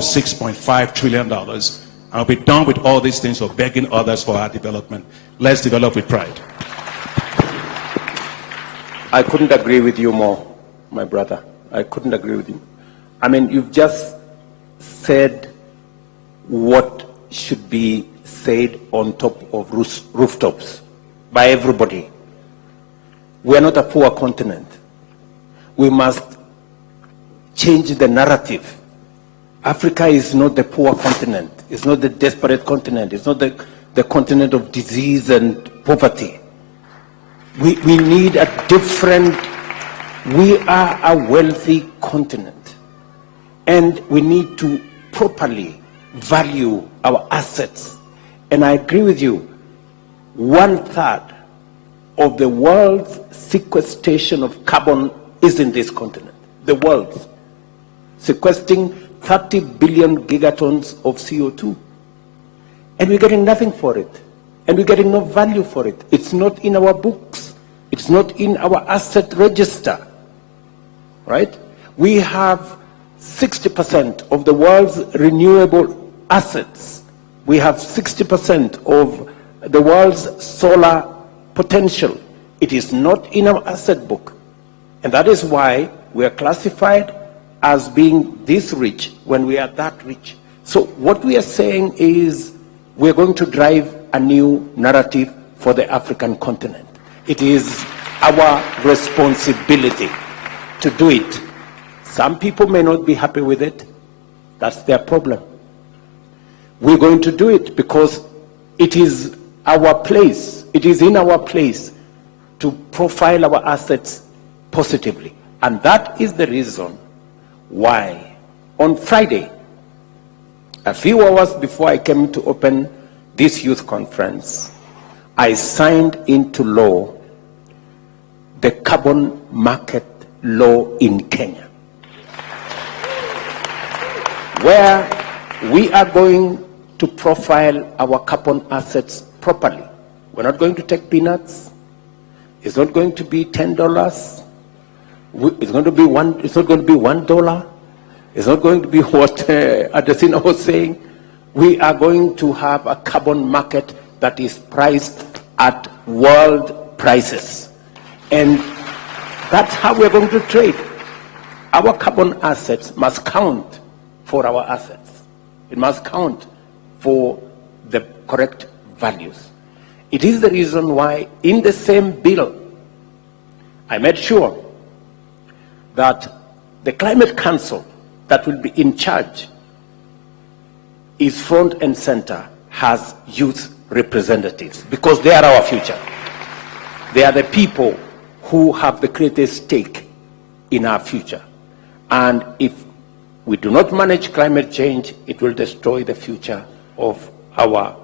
$6.5 trillion. I'll be done with all these things of begging others for our development. Let's develop with pride. I couldn't agree with you more, my brother. I couldn't agree with you. I mean, you've just said what should be said on top of rooftops by everybody. We are not a poor continent. We must change the narrative. Africa is not the poor continent. It's not the desperate continent. It's not the continent of disease and poverty. We need a different, we are a wealthy continent. And we need to properly value our assets. And I agree with you, 1/3 of the world's sequestration of carbon is in this continent. The world's sequestering 30 billion gigatons of CO2. And we're getting nothing for it. And we're getting no value for it. It's not in our books. It's not in our asset register. Right? We have 60% of the world's renewable assets. We have 60% of the world's solar potential. It is not in our asset book. And that is why we are classified as being this rich when we are that rich. So what we are saying is we're going to drive a new narrative for the African continent. It is our responsibility to do it. Some people may not be happy with it. That's their problem. We're going to do it because it is our place. It is in our place to profile our assets positively. And that is the reason why on Friday, a few hours before I came to open this youth conference, I signed into law the carbon market law in Kenya, where we are going to profile our carbon assets properly. We're not going to take peanuts. It's not going to be $10. It's going to be it's not going to be $1. It's not going to be what Adesina was saying. We are going to have a carbon market that is priced at world prices. And that's how we're going to trade. Our carbon assets must count for our assets. It must count for the correct values. It is the reason why in the same bill, I made sure that the Climate Council that will be in charge is front and center, has youth representatives, because they are our future. They are the people who have the greatest stake in our future. And if we do not manage climate change, it will destroy the future of our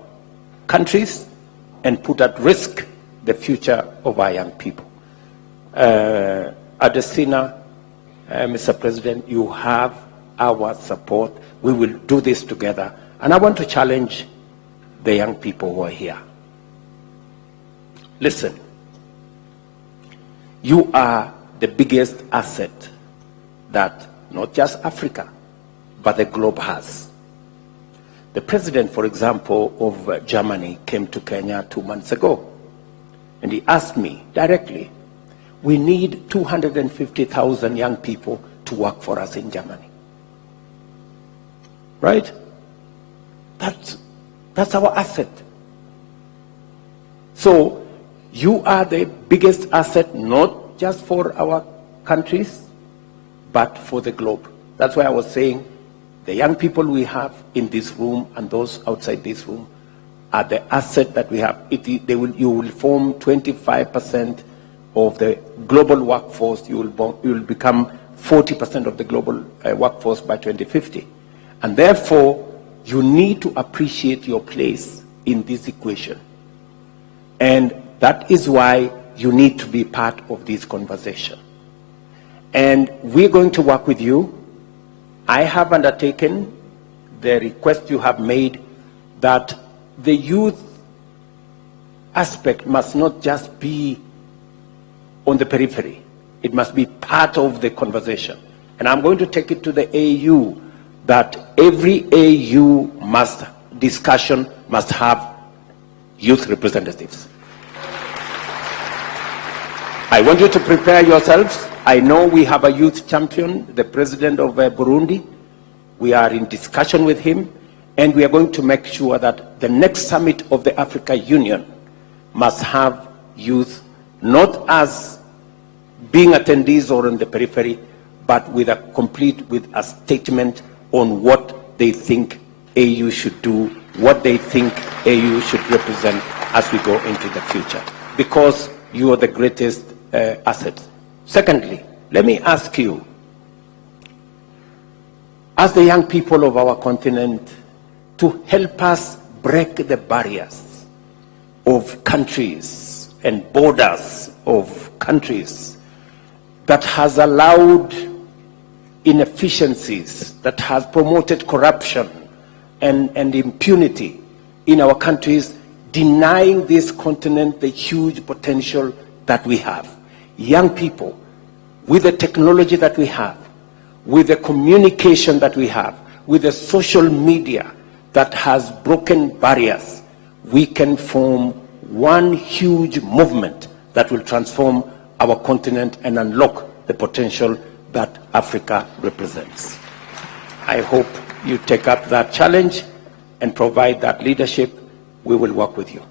countries and put at risk the future of our young people. Adesina, Mr. President, you have our support. We will do this together. And I want to challenge the young people who are here. Listen, you are the biggest asset that not just Africa, but the globe has. The president, for example, of Germany came to Kenya 2 months ago, and he asked me directly, we need 250,000 young people to work for us in Germany. Right? That's our asset. So you are the biggest asset, not just for our countries, but for the globe. That's why I was saying the young people we have in this room and those outside this room are the asset that we have. You will form 25% of the global workforce. You will become 40% of the global workforce by 2050. And therefore, you need to appreciate your place in this equation. And that is why you need to be part of this conversation. And we're going to work with you. I have undertaken the request you have made that the youth aspect must not just be on the periphery. It must be part of the conversation. And I'm going to take it to the AU that every AU discussion must have youth representatives. I want you to prepare yourselves. I know we have a youth champion, the president of Burundi. We are in discussion with him, and we are going to make sure that the next summit of the Africa Union must have youth, not as being attendees or in the periphery, but with a statement on what they think AU should do, what they think AU should represent as we go into the future, because you are the greatest asset. Secondly, let me ask you, as the young people of our continent, to help us break the barriers of countries and borders of countries that has allowed inefficiencies, that has promoted corruption and impunity in our countries, denying this continent the huge potential that we have. Young people, with the technology that we have, with the communication that we have, with the social media that has broken barriers, we can form one huge movement that will transform our continent and unlock the potential that Africa represents. I hope you take up that challenge and provide that leadership. We will work with you.